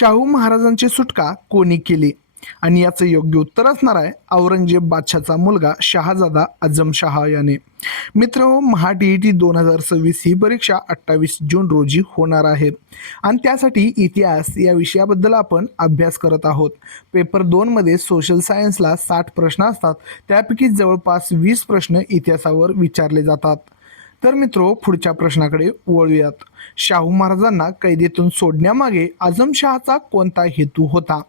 शाहू महाराजांची सुटका कोणी केली? आणि याचं योग्य उत्तर असणार आहे औरंगजेब बादशाहचा मुलगा शहाजादा आझमशाह याने. मित्र, महा-टी-ई-टी 2026 ही परीक्षा 28 जून रोजी होणार आहे आणि त्यासाठी इतिहास या विषयाबद्दल आपण अभ्यास करत आहोत. पेपर 2 मध्ये सोशल सायन्सला 60 प्रश्न असतात, त्यापैकी जवळपास 20 प्रश्न इतिहासावर विचारले जातात. तर मित्रो, पुढच्या प्रश्नाकडे वळूयात. शाहू महाराजांना कैदेतून सोडण्यामागे आझमशहाचा कोणता हेतू होता?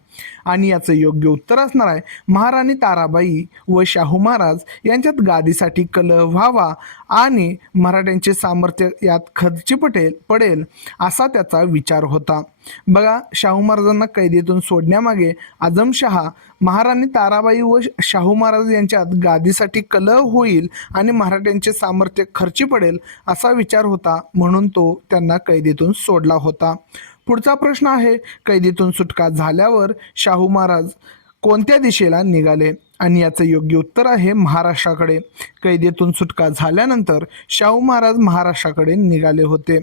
आणि याचं योग्य उत्तर असणार आहे महाराणी ताराबाई व शाहू महाराज यांच्यात गादीसाठी कलह व्हावा आणि मराठ्यांचे सामर्थ्य यात खर्ची पडेल असा त्याचा विचार होता. बघा, शाहू महाराजांना कैदेतून सोडण्यामागे आझमशहा महाराणी ताराबाई व शाहू महाराज यांच्यात गादीसाठी कलह होईल आणि मराठ्यांचे सामर्थ्य खर्ची पडेल असा विचार होता, म्हणून तो त्यांना कैदेतून सोडला होता. पुढचा प्रश्न आहे, कैदेतून सुटका झाल्यावर शाहू महाराज कोणत्या दिशेला निघाले? आणि याचं योग्य उत्तर आहे महाराष्ट्राकडे. कैदेतून सुटका झाल्यानंतर शाहू महाराज महाराष्ट्राकडे निघाले होते.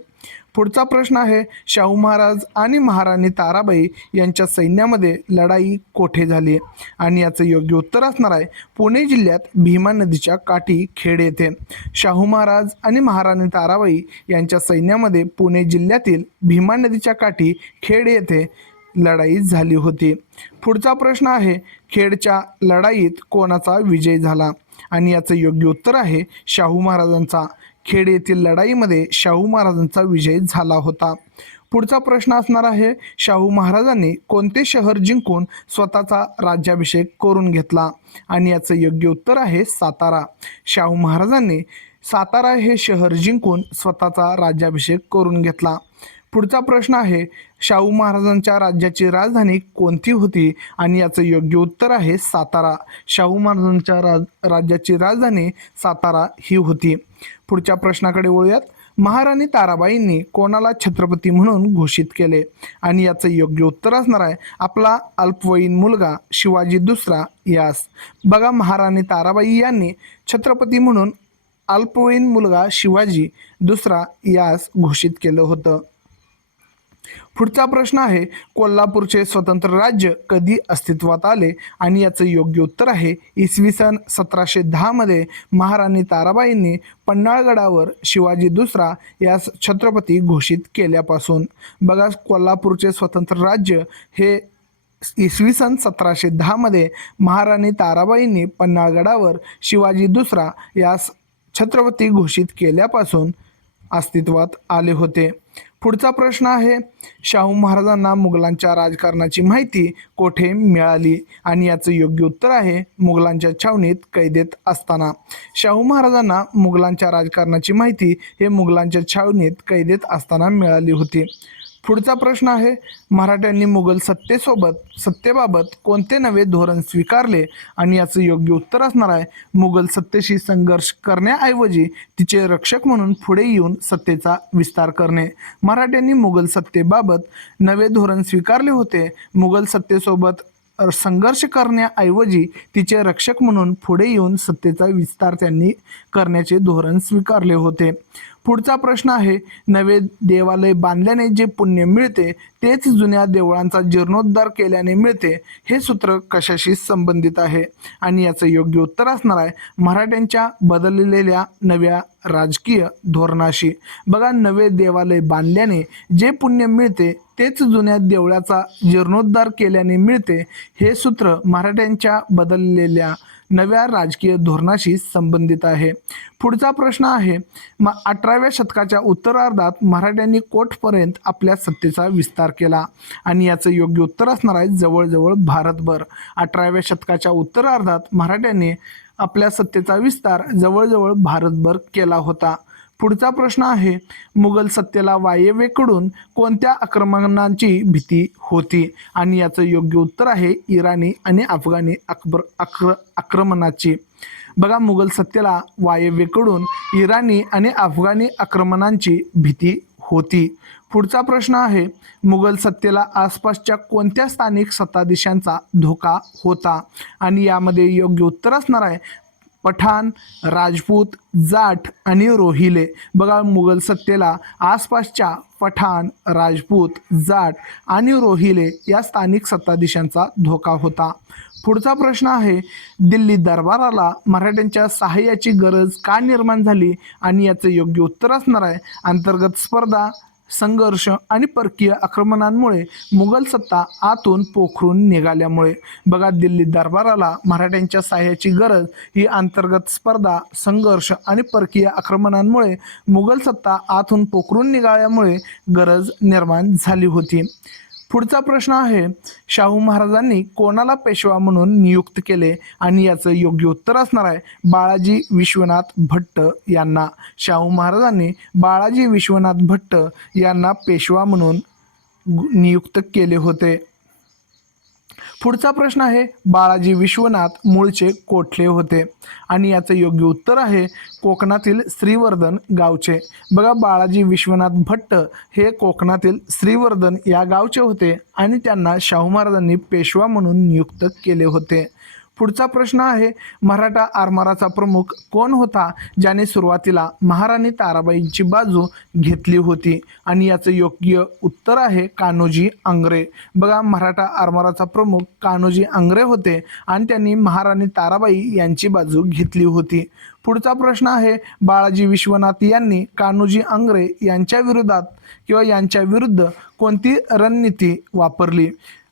पुढचा प्रश्न आहे, शाहू महाराज आणि महाराणी ताराबाई यांच्या सैन्यामध्ये लढाई कोठे झाली? आणि याचं योग्य उत्तर असणार आहे पुणे जिल्ह्यात भीमा नदीच्या काठी खेड येथे. शाहू महाराज आणि महाराणी ताराबाई यांच्या सैन्यामध्ये पुणे जिल्ह्यातील भीमा नदीच्या काठी खेड येथे लढाई झाली होती. पुढचा प्रश्न आहे, खेडच्या लढाईत कोणाचा विजय झाला? आणि याचं योग्य उत्तर आहे शाहू महाराजांचा. खेड येथील लढाईमध्ये शाहू महाराजांचा विजय झाला होता. पुढचा प्रश्न असणार आहे, शाहू महाराजांनी कोणते शहर जिंकून स्वतःचा राज्याभिषेक करून घेतला? आणि याचं योग्य उत्तर आहे सातारा. शाहू महाराजांनी सातारा हे शहर जिंकून स्वतःचा राज्याभिषेक करून घेतला. पुढचा प्रश्न आहे, शाहू महाराजांच्या राज्याची राजधानी कोणती होती? आणि याचं योग्य उत्तर आहे सातारा. शाहू महाराजांच्या राज्याची राजधानी सातारा ही होती. पुढच्या प्रश्नाकडे वळूयात. महाराणी ताराबाईंनी कोणाला छत्रपती म्हणून घोषित केले? आणि याचं योग्य उत्तर असणार आहे आपला अल्पवयीन मुलगा शिवाजी दुसरा यास. बघा, महाराणी ताराबाई यांनी छत्रपती म्हणून अल्पवयीन मुलगा शिवाजी दुसरा यास घोषित केलं होतं. पुढचा प्रश्न आहे, कोल्हापूरचे स्वतंत्र राज्य कधी अस्तित्वात आले? आणि याचं योग्य उत्तर आहे इसवी सन 1710 मध्ये महाराणी ताराबाईंनी पन्हाळगडावर शिवाजी दुसरा यास छत्रपती घोषित केल्यापासून. बघा, कोल्हापूरचे स्वतंत्र राज्य हे इसवी सन 1710 मध्ये महाराणी ताराबाईंनी पन्हाळगडावर शिवाजी दुसरा यास छत्रपती घोषित केल्यापासून अस्तित्वात आले होते. पुढचा प्रश्न आहे, शाहू महाराजांना मुघलांच्या राजकारणाची माहिती कोठे मिळाली? आणि याचं योग्य उत्तर आहे मुघलांच्या छावणीत कैदेत असताना. शाहू महाराजांना मुघलांच्या राजकारणाची माहिती हे मुघलांच्या छावणीत कैदेत असताना मिळाली होती. पुढचा प्रश्न आहे, मराठ्यांनी मुघल सत्तेबाबत कोणते नवे धोरण स्वीकारले? आणि याचं योग्य उत्तर असणार आहे मुघल सत्तेशी संघर्ष करण्याऐवजी तिचे रक्षक म्हणून पुढे येऊन सत्तेचा विस्तार करणे. मराठ्यांनी मुघल सत्तेबाबत नवे धोरण स्वीकारले होते. मुघल सत्तेसोबत संघर्ष करण्याऐवजी तिचे रक्षक म्हणून पुढे येऊन सत्तेचा विस्तार त्यांनी करण्याचे धोरण स्वीकारले होते. पुढचा प्रश्न आहे, नवे देवालय बांधल्याने जे पुण्य मिळते तेच जुन्या देवळांचा जीर्णोद्धार केल्याने मिळते, हे सूत्र कशाशी संबंधित आहे? आणि याचं योग्य उत्तर असणार आहे मराठ्यांच्या बदललेल्या नव्या राजकीय धोरणाशी. बघा, नवे देवालय बांधल्याने जे पुण्य मिळते तेच जुन्या देवळाचा जीर्णोद्धार केल्याने मिळते, हे सूत्र मराठ्यांच्या बदललेल्या नव्या राजकीय धोरणाशी संबंधित आहे. पुढचा प्रश्न आहे, 18व्या शतकाच्या उत्तरार्धात मराठ्यांनी कोठपर्यंत आपल्या सत्तेचा विस्तार केला? आणि याचं योग्य उत्तर असणार आहे जवळजवळ भारतभर. 18व्या शतकाच्या उत्तरार्धात मराठ्यांनी आपल्या सत्तेचा विस्तार जवळजवळ भारतभर केला होता. पुढचा प्रश्न आहे, मुघल सत्तेला वायव्येकडून कोणत्या आक्रमणांची भीती होती? आणि याचं योग्य उत्तर आहे इराणी आणि अफगाणी आक्रमणाची. बघा, मुघल सत्तेला वायव्येकडून इराणी आणि अफगाणी आक्रमणांची भीती होती. पुढचा प्रश्न आहे, मुघल सत्तेला आसपासच्या कोणत्या स्थानिक सत्ताधीशांचा धोका होता? आणि यामध्ये योग्य उत्तर असणार आहे पठाण, राजपूत, जाट आणि रोहिले. बघा, मुघल सत्तेला आसपासच्या पठाण, राजपूत, जाट आणि रोहिले या स्थानिक सत्ताधीशांचा धोका होता. पुढचा प्रश्न आहे, दिल्ली दरबाराला मराठ्यांच्या सहाय्याची गरज का निर्माण झाली? आणि याचं योग्य उत्तर असणार आहे अंतर्गत स्पर्धा, संघर्ष आणि परकीय आक्रमणांमुळे मुघल सत्ता आतून पोखरून निघाल्यामुळे. बघा, दिल्ली दरबाराला मराठ्यांच्या सहाय्याची गरज ही अंतर्गत स्पर्धा, संघर्ष आणि परकीय आक्रमणांमुळे मुघल सत्ता आतून पोखरून निघाल्यामुळे गरज निर्माण झाली होती. पुढचा प्रश्न आहे, शाहू महाराजांनी कोणाला पेशवा म्हणून नियुक्त केले? आणि याचं योग्य उत्तर असणार आहे बाळाजी विश्वनाथ भट्ट यांना. शाहू महाराजांनी बाळाजी विश्वनाथ भट्ट यांना पेशवा म्हणून नियुक्त केले होते. पुढचा प्रश्न आहे, बाळाजी विश्वनाथ मूळचे कोठले होते? आणि याचं योग्य उत्तर आहे कोकणातील श्रीवर्धन गावचे. बघा, बाळाजी विश्वनाथ भट्ट हे कोकणातील श्रीवर्धन या गावचे होते आणि त्यांना शाहू महाराजांनी पेशवा म्हणून नियुक्त केले होते. पुढचा प्रश्न आहे, मराठा आरमाराचा प्रमुख कोण होता ज्याने सुरुवातीला महाराणी ताराबाईंची बाजू घेतली होती? आणि याचं योग्य उत्तर आहे कान्होजी आंग्रे. बघा, मराठा आरमाराचा प्रमुख कान्होजी आंग्रे होते आणि त्यांनी महाराणी ताराबाई यांची बाजू घेतली होती. पुढचा प्रश्न आहे, बाळाजी विश्वनाथ यांनी कान्होजी आंग्रे यांच्या विरुद्ध कोणती रणनीती वापरली?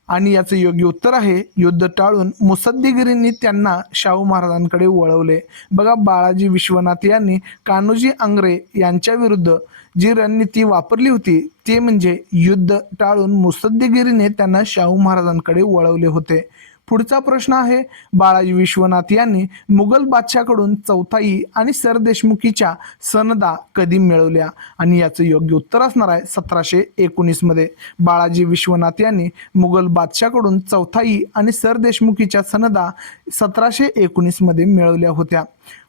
आणि याचं योग्य उत्तर आहे युद्ध टाळून मुत्सद्देगिरींनी त्यांना शाहू महाराजांकडे वळवले. बघा, बाळाजी विश्वनाथ यांनी कान्होजी आंग्रे यांच्या विरुद्ध जी रणनीती वापरली होती ते म्हणजे युद्ध टाळून मुत्सद्देगिरीने त्यांना शाहू महाराजांकडे वळवले होते. पुढचा प्रश्न आहे, बाळाजी विश्वनाथ यांनी मुघल बादशाहकडून चौथाई आणि सरदेशमुखीच्या सनदा कधी मिळवल्या? आणि याचं योग्य उत्तर असणार आहे 1719 मध्ये. बाळाजी विश्वनाथ यांनी मुघल बादशाहकडून चौथाई आणि सरदेशमुखीच्या सनदा 1719 मध्ये मिळवल्या होत्या.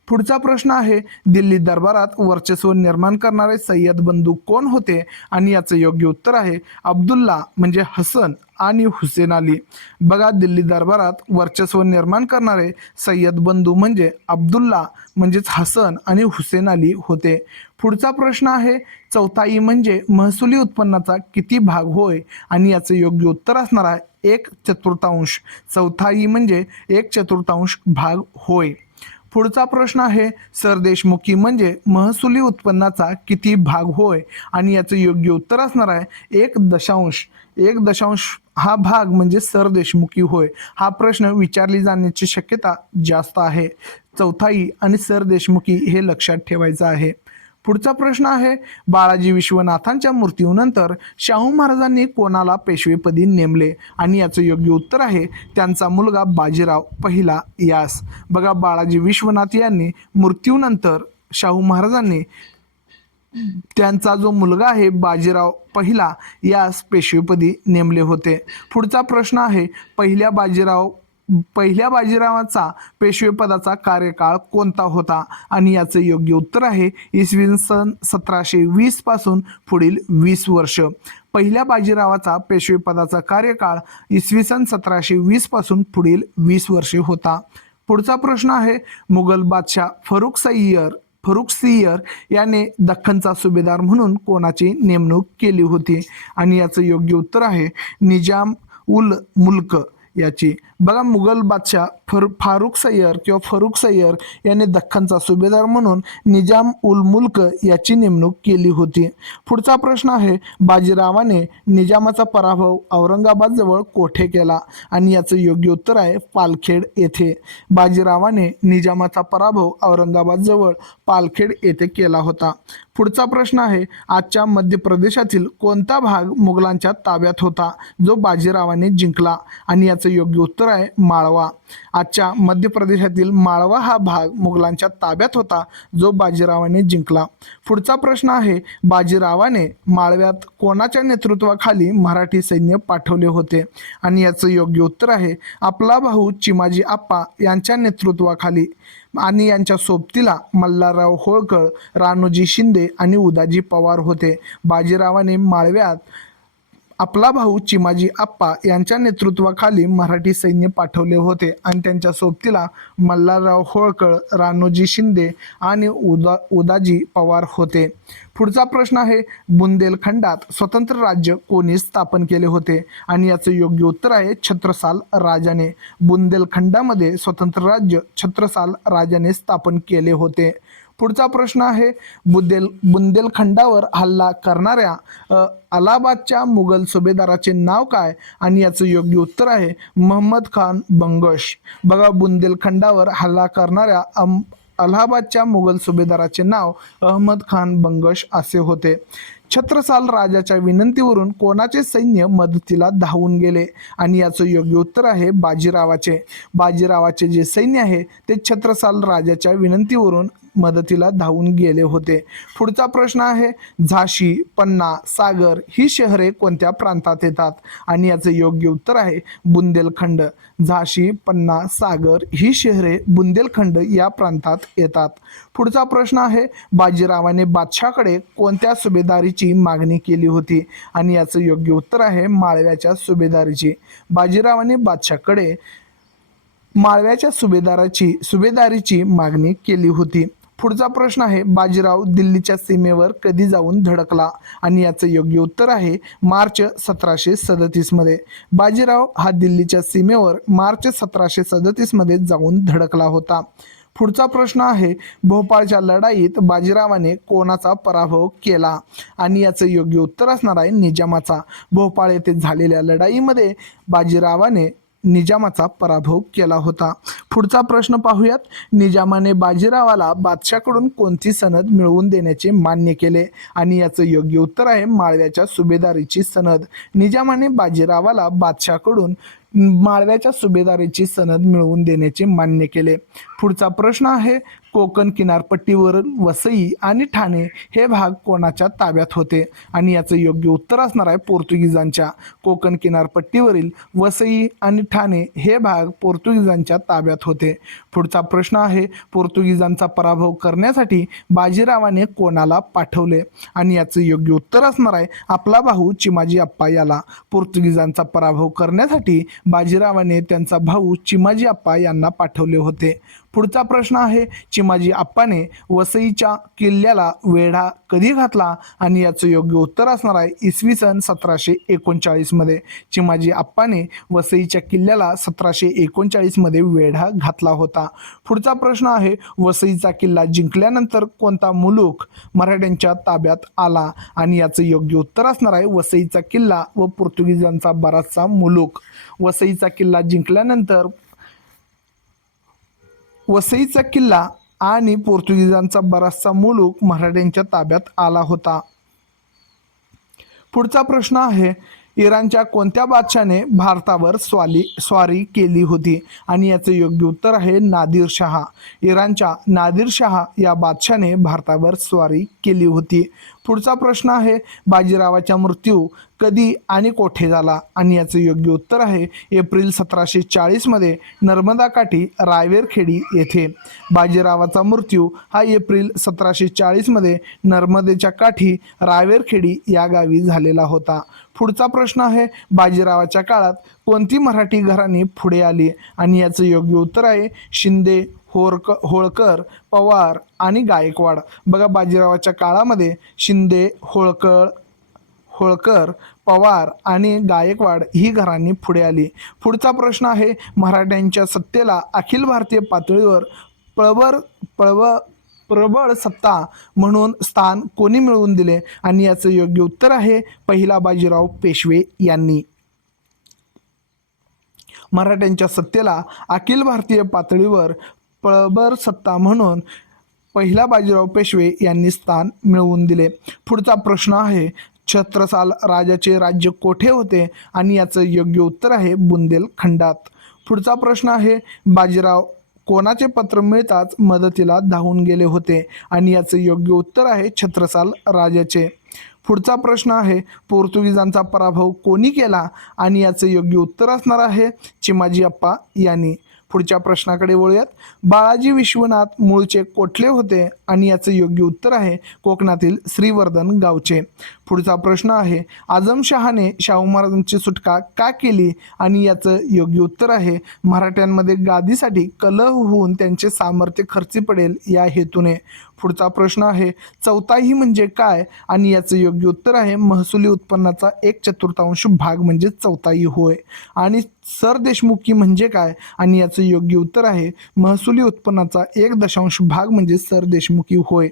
पुढचा प्रश्न आहे, दिल्ली दरबारात वर्चस्व निर्माण करणारे सय्यद बंधू कोण होते? आणि याचं योग्य उत्तर आहे अब्दुल्ला म्हणजे हसन आणि हुसेन अली. बघा, दिल्ली दरबारात वर्चस्व निर्माण करणारे सय्यद बंधू म्हणजे अब्दुल्ला म्हणजेच हसन आणि हुसेन अली होते. पुढचा प्रश्न आहे, चौथाई म्हणजे महसुली उत्पन्नाचा किती भाग होय? आणि याचं योग्य उत्तर असणार आहे 1/4. चौथाई म्हणजे 1/4 भाग होय. पुढचा प्रश्न आहे, सरदेशमुखी म्हणजे महसुली उत्पन्नाचा किती भाग होय? आणि याचं योग्य उत्तर असणार आहे 1 हा भाग म्हणजे सरदेशमुखी होय. हा प्रश्न विचारली जाण्याची शक्यता जास्त आहे. चौथाई आणि सरदेशमुखी हे लक्षात ठेवायचं आहे. पुढचा प्रश्न आहे, बाळाजी विश्वनाथांच्या मृत्यूनंतर शाहू महाराजांनी कोणाला पेशवेपदी नेमले? आणि याचं योग्य उत्तर आहे त्यांचा मुलगा बाजीराव पहिला यास. बघा, बाळाजी विश्वनाथ यांनी मृत्यूनंतर शाहू महाराजांनी त्यांचा जो मुलगा आहे बाजीराव पहिला यास पेशवेपदी नेमले होते. पुढचा प्रश्न आहे, पहिल्या बाजीरावाचा पेशवेपदाचा कार्यकाळ कोणता होता? आणि याचं योग्य उत्तर आहे इसवी सन 1720 पासून पुढील 20 वर्ष. पहिल्या बाजीरावाचा पेशवेपदाचा कार्यकाळ इसवी सन 1720 पासून पुढील 20 वर्षे होता. पुढचा प्रश्न आहे, मुघल बादशाह फरुख सियर याने दख्खनचा सुभेदार म्हणून कोणाची नेमणूक केली होती? आणि याचं योग्य उत्तर आहे निजाम उल मुल्क याची. बघा, मुघल बादशाह फरुख सय्यर याने दख्खनचा सुभेदार म्हणून निजाम उल मुल्क याची नेमणूक केली होती. पुढचा प्रश्न आहे, बाजीरावाने निजामाचा पराभव औरंगाबाद जवळ कोठे केला? आणि याचं योग्य उत्तर आहे पालखेड येथे. बाजीरावाने निजामाचा पराभव औरंगाबाद जवळ पालखेड येथे केला होता. पुढचा प्रश्न आहे, आजच्या मध्य प्रदेशातील कोणता भाग मुघलांच्या ताब्यात होता जो बाजीरावाने जिंकला? आणि याचं योग्य उत्तर आहे माळवा. आजच्या मध्य प्रदेशातील माळवा हा भाग मुघलांच्या ताब्यात होता जो बाजीरावाने जिंकला. पुढचा प्रश्न आहे, बाजीरावाने माळव्यात कोणाच्या नेतृत्वाखाली मराठी सैन्य पाठवले होते? आणि याचं योग्य उत्तर आहे आपला भाऊ चिमाजी आप्पा यांच्या नेतृत्वाखाली. आणि यांच्या सोबतीला मल्हारराव होळकर, राणोजी शिंदे आणि उदाजी पवार होते. बाजीरावाने माळव्यात आपला भाऊ चिमाजी आप्पा यांच्या नेतृत्वाखाली मराठी सैन्य पाठवले होते आणि त्यांच्या सोबतीला मल्हारराव होळकर, राणोजी शिंदे आणि उदाजी पवार होते. पुढचा प्रश्न आहे, बुंदेलखंडात स्वतंत्र राज्य कोणी स्थापन केले होते? आणि याचं योग्य उत्तर आहे छत्रसाल राजाने. बुंदेलखंडामध्ये स्वतंत्र राज्य छत्रसाल राजाने स्थापन केले होते. पुढचा प्रश्न आहे, बुंदेलखंडावर हल्ला करणाऱ्या अलाहाबादच्या मुघल सुभेदाराचे नाव काय? आणि याचं योग्य उत्तर आहे महम्मद खान बंगश. बघा, बुंदेलखंडावर हल्ला करणाऱ्या अलाहाबादच्या मुघल सुभेदाराचे नाव अहमद खान बंगश असे होते. छत्रसाल राजाच्या विनंतीवरून कोणाचे सैन्य मदतीला धावून गेले? आणि याचं योग्य उत्तर आहे बाजीरावाचे. बाजीरावाचे जे सैन्य आहे ते छत्रसाल राजाच्या विनंतीवरून मदतीला धावून गेले होते. पुढचा प्रश्न आहे, झाशी, पन्ना, सागर ही शहरे कोणत्या प्रांतात येतात? आणि याचं योग्य उत्तर आहे बुंदेलखंड. झाशी, पन्ना, सागर ही शहरे बुंदेलखंड या प्रांतात येतात. पुढचा प्रश्न आहे, बाजीरावाने बादशाहकडे कोणत्या सुभेदारीची मागणी केली होती? आणि याचं योग्य उत्तर आहे माळव्याच्या सुभेदारीची. बाजीरावाने बादशाहकडे माळव्याच्या सुभेदारीची मागणी केली होती. पुढचा प्रश्न आहे, बाजीराव दिल्लीच्या सीमेवर कधी जाऊन धडकला? आणि याचं योग्य उत्तर आहे मार्च 1737 मध्ये. बाजीराव हा दिल्लीच्या सीमेवर मार्च 1737 मध्ये जाऊन धडकला होता. पुढचा प्रश्न आहे, भोपाळच्या लढाईत बाजीरावाने कोणाचा पराभव केला? आणि याचं योग्य उत्तर असणार आहे निजामाचा. भोपाळ येथे झालेल्या लढाईमध्ये बाजीरावाने निजामाचा पराभव केला होता. पुढचा प्रश्न पाहूयात, निजामाने बाजीरावाला बादशाहकडून कोणती सनद मिळवून देण्याचे मान्य केले? आणि याचं योग्य उत्तर आहे माळव्याच्या सुभेदारीची सनद. निजामाने बाजीरावाला बादशाहकडून माळव्याच्या सुभेदारीची सनद मिळवून देण्याचे मान्य केले. पुढचा प्रश्न आहे, कोकण किनारपट्टीवर वसई आणि ठाणे हे भाग कोणाच्या ताब्यात होते? आणि याचं योग्य उत्तर असणार आहे पोर्तुगीजांच्या. कोकण किनारपट्टीवरील वसई आणि ठाणे हे भाग पोर्तुगीजांच्या ताब्यात होते. पुढचा प्रश्न आहे, पोर्तुगीजांचा पराभव करण्यासाठी बाजीरावाने कोणाला पाठवले? आणि याचं योग्य उत्तर असणार आहे आपला भाऊ चिमाजी अप्पा याला. पोर्तुगीजांचा पराभव करण्यासाठी बाजीरावाने त्यांचा भाऊ चिमाजी अप्पा यांना पाठवले होते. पुढचा प्रश्न आहे, चिमाजी अप्पाने वसईच्या किल्ल्याला वेढा कधी घातला? आणि याचं योग्य उत्तर असणार आहे इसवी सन 1739 मध्ये. चिमाजी अप्पाने वसईच्या किल्ल्याला 1739 मध्ये वेढा घातला होता. पुढचा प्रश्न आहे, वसईचा किल्ला जिंकल्यानंतर कोणता मुलूक मराठ्यांच्या ताब्यात आला? आणि याचं योग्य उत्तर असणार आहे वसईचा किल्ला व पोर्तुगीजांचा बराचसा मुलूक. वसईचा किल्ला जिंकल्यानंतर वसईचा किल्ला आणि पोर्तुगीजांचा बराचसा मुलूक मराठ्यांच्या ताब्यात आला होता. पुढचा प्रश्न आहे, इराणच्या कोणत्या बादशाने भारतावर स्वारी केली होती? आणि याचं योग्य उत्तर आहे नादिर शहा. इराणच्या नादिर शहा या बादशाने भारतावर स्वारी केली होती. पुढचा प्रश्न आहे, बाजीरावाचा मृत्यू कधी आणि कोठे झाला? आणि याचं योग्य उत्तर आहे एप्रिल 1740 मध्ये नर्मदा काठी रायवेरखेडी येथे. बाजीरावाचा मृत्यू हा एप्रिल 1740 मध्ये नर्मदेच्या काठी रायवेरखेडी या गावी झालेला होता. पुढचा प्रश्न आहे, बाजीरावाच्या काळात कोणती मराठी घराणी पुढे आली? आणि याचं योग्य उत्तर आहे शिंदे, होळकर, पवार आणि गायकवाड. बघा, बाजीरावाच्या काळामध्ये शिंदे, होळकर, पवार आणि गायकवाड ही घराणी पुढे आली. पुढचा प्रश्न आहे, मराठ्यांच्या सत्तेला अखिल भारतीय पातळीवर प्रबळ सत्ता म्हणून स्थान कोणी मिळवून दिले? आणि याचं योग्य उत्तर आहे पहिला बाजीराव पेशवे यांनी. मराठ्यांच्या सत्तेला अखिल भारतीय पातळीवर प्रबळ सत्ता म्हणून पहिला बाजीराव पेशवे यांनी स्थान मिळवून दिले. पुढचा प्रश्न आहे, छत्रसाल राजाचे राज्य कोठे होते? आणि याचं योग्य उत्तर आहे बुंदेलखंडात. पुढचा प्रश्न आहे, बाजीराव कोणाचे पत्र मिळताच मदतीला धावून गेले होते? आणि याचं योग्य उत्तर आहे छत्रसाल राजाचे. पुढचा प्रश्न आहे, पोर्तुगीजांचा पराभव कोणी केला? आणि याचं योग्य उत्तर असणार आहे चिमाजी अप्पा यांनी. पुढच्या प्रश्नाकडे वळूयात, बाळाजी विश्वनाथ मूळचे कोठले होते? आणि याचं योग्य उत्तर आहे कोकणातील श्रीवर्धन गावचे. पुढचा प्रश्न आहे, आझमशहाने शाहू महाराजांची सुटका का केली? आणि याचं योग्य उत्तर आहे, मराठ्यांमध्ये गादीसाठी कलह होऊन त्यांचे सामर्थ्य खर्ची पडेल या हेतूने. पुढचा प्रश्न आहे, चौथाई म्हणजे काय? आणि याचं योग्य उत्तर आहे, महसुली उत्पन्नाचा 1/4 भाग म्हणजे चौथाई होय. आणि सरदेशमुखी म्हणजे काय? आणि याचं योग्य उत्तर आहे, महसुली उत्पन्नाचा 1 भाग म्हणजे सरदेशमुखी होय.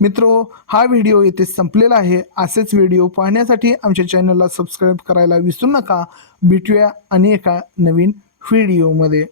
मित्रो, हा व्हिडिओ येथे संपलेला आहे. असेच व्हिडिओ पाहण्यासाठी आमच्या चॅनलला सबस्क्राईब करायला विसरू नका. भेटूया आणि एका नवीन व्हिडिओमध्ये.